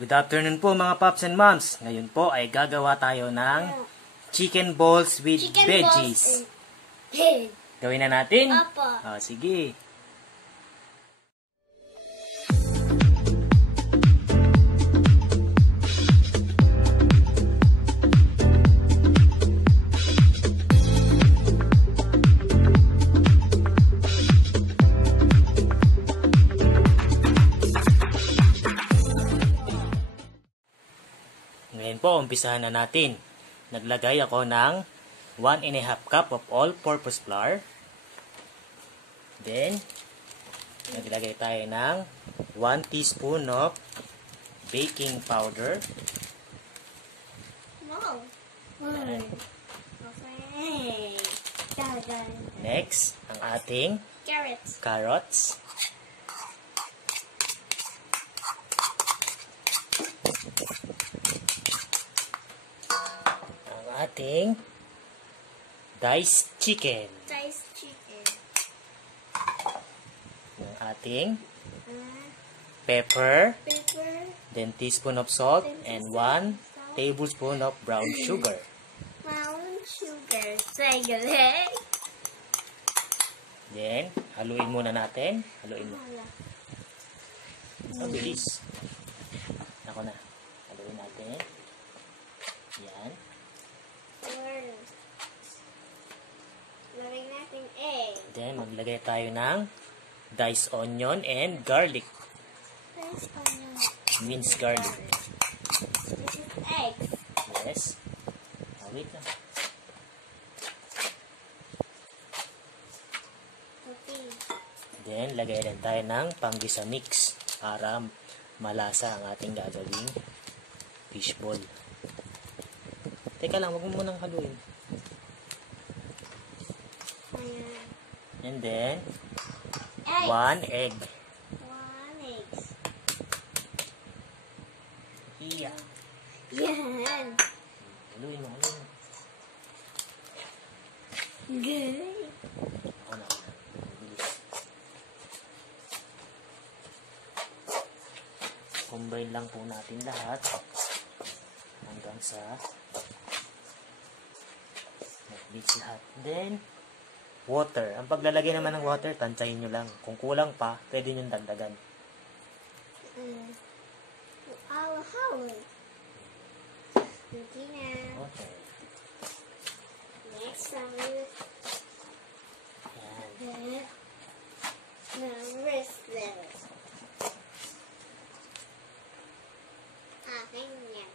Good afternoon po mga Pops and Moms. Ngayon po ay gagawa tayo ng chicken balls with veggies. Gawin na natin? Opo. Sige. Ngayon po, umpisahan na natin. Naglagay ako ng 1½ cup of all-purpose flour. Then, naglagay tayo ng 1 teaspoon of baking powder. No. Okay. Next, ang ating carrots. Ating diced chicken. Ang ating pepper. Then teaspoon of salt and 1 tablespoon of brown sugar. Then haluin muna natin. Haluin mo. Mabilis. Ako na. Haluin natin. Yan. Then, maglagay tayo ng diced onion and garlic. Minced garlic. This is eggs. Yes. Wait lang. Okay. Then, lagay rin tayo ng panggisa mix para malasa ang ating gagawing fishball. Teka lang, wag mo munang haluin. And then, 1 egg. 1 egg. Iya. Yan. Haluin mo, haluin mo. Good. Ako na. Bilis. Combine lang po natin lahat hanggang sa mag-mix lahat. Then, water. Ang paglalagay naman ng water, tantsahin nyo lang. Kung kulang pa, pwede nyo dagdagan. Okay na. Okay. Next one. Yan. Wrist level. Akin yan.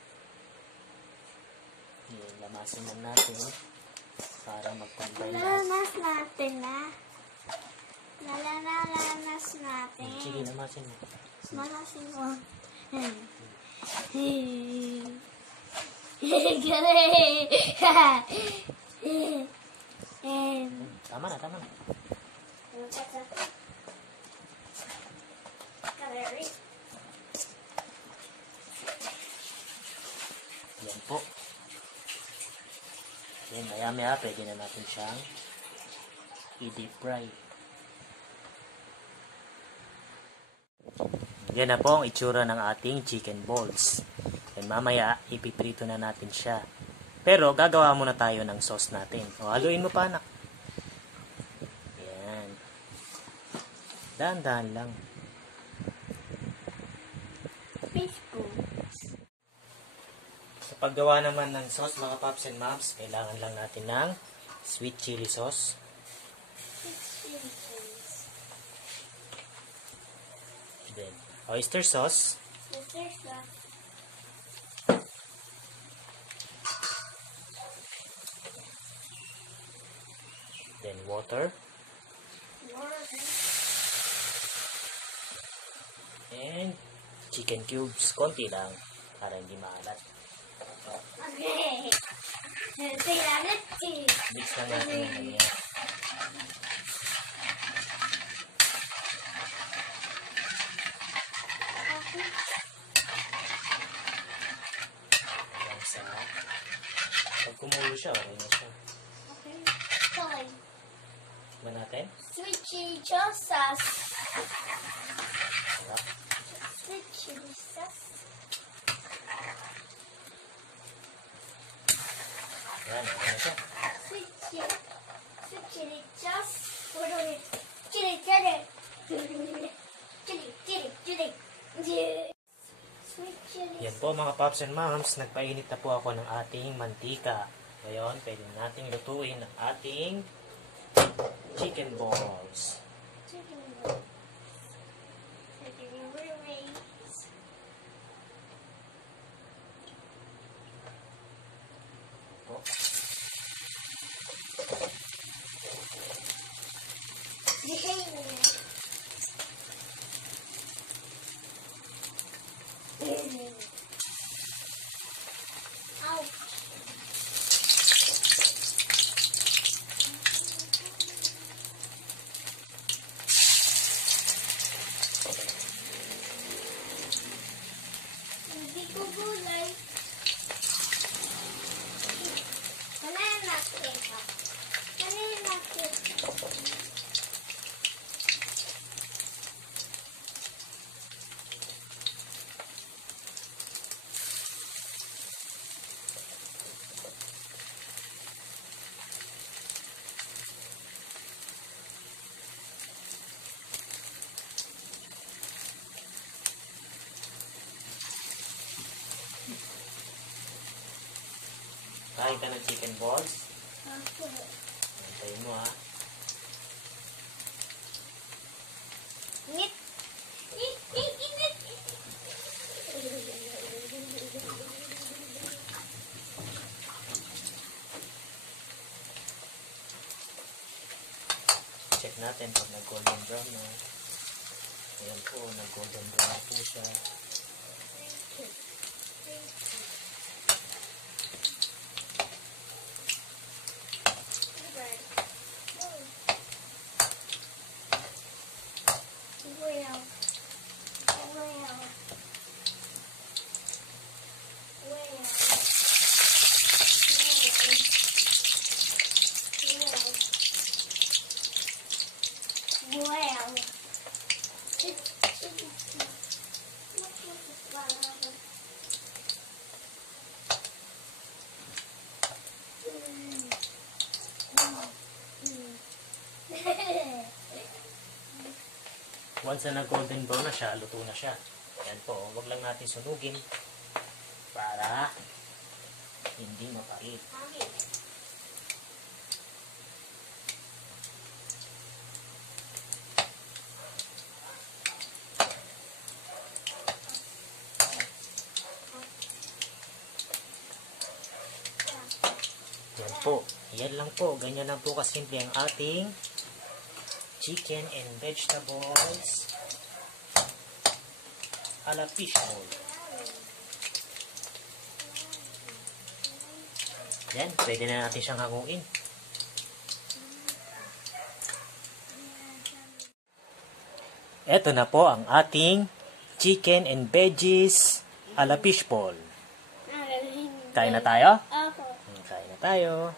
Yan, lamasin lang natin para magpantay lahat. Lalanas natin na. Lalanas natin. Sige, lamasin mo. Malasin mo. Galing! Tama na, tama na. Yan po. Yan, maya-maya pwede na natin siyang i-deep fry. Yan na po ang itsura ng ating chicken balls. Yan, mamaya ipiprito na natin siya. Pero gagawa muna tayo ng sauce natin. O, haluin mo pa, anak. Yan. Dahan-dahan lang. Sa paggawa naman ng sauce, mga Pops and Moms, kailangan lang natin ng sweet chili sauce. Then, oyster sauce. Then, water. And chicken cubes. Konti lang para hindi maalat. Okay. Mix na natin yung ganyan. Hanggang sa pag kumulo siya, okay na siya. Okay. Sorry. Tikman natin. Sweet chili sauce. Sarap. Sweet chili sauce. Yan, ano siya? Sweet chili. Sweet chili sauce. Chili, chili. Chili, chili, chili. Sweet chili. Yan po mga Pops and Moms, nagpainit na po ako ng ating mantika. Ngayon, pwede nating lutuin ang ating chicken balls. Chicken. Chicken wings. Po. Hindi ko gulay. Banana cake. Banana cake. Kain ka ng chicken balls. Ako. Antayin mo ha. Ngit. Ngit, ngit, ngit. Check natin pag nag-golden brown na. Ayan po, nag-golden brown na po siya. Once na nag-golden brown na siya, luto na siya. Yan po, wag lang natin sunugin para hindi mapait. Yan po. Yan lang po. Ganyan lang po kasimple ang ating chicken and vegetables a la fish bowl. Yan. Pwede na natin siyang hanguin. Ito na po ang ating chicken and veggies a la fish bowl. Kain na tayo? Ako. Kain na tayo.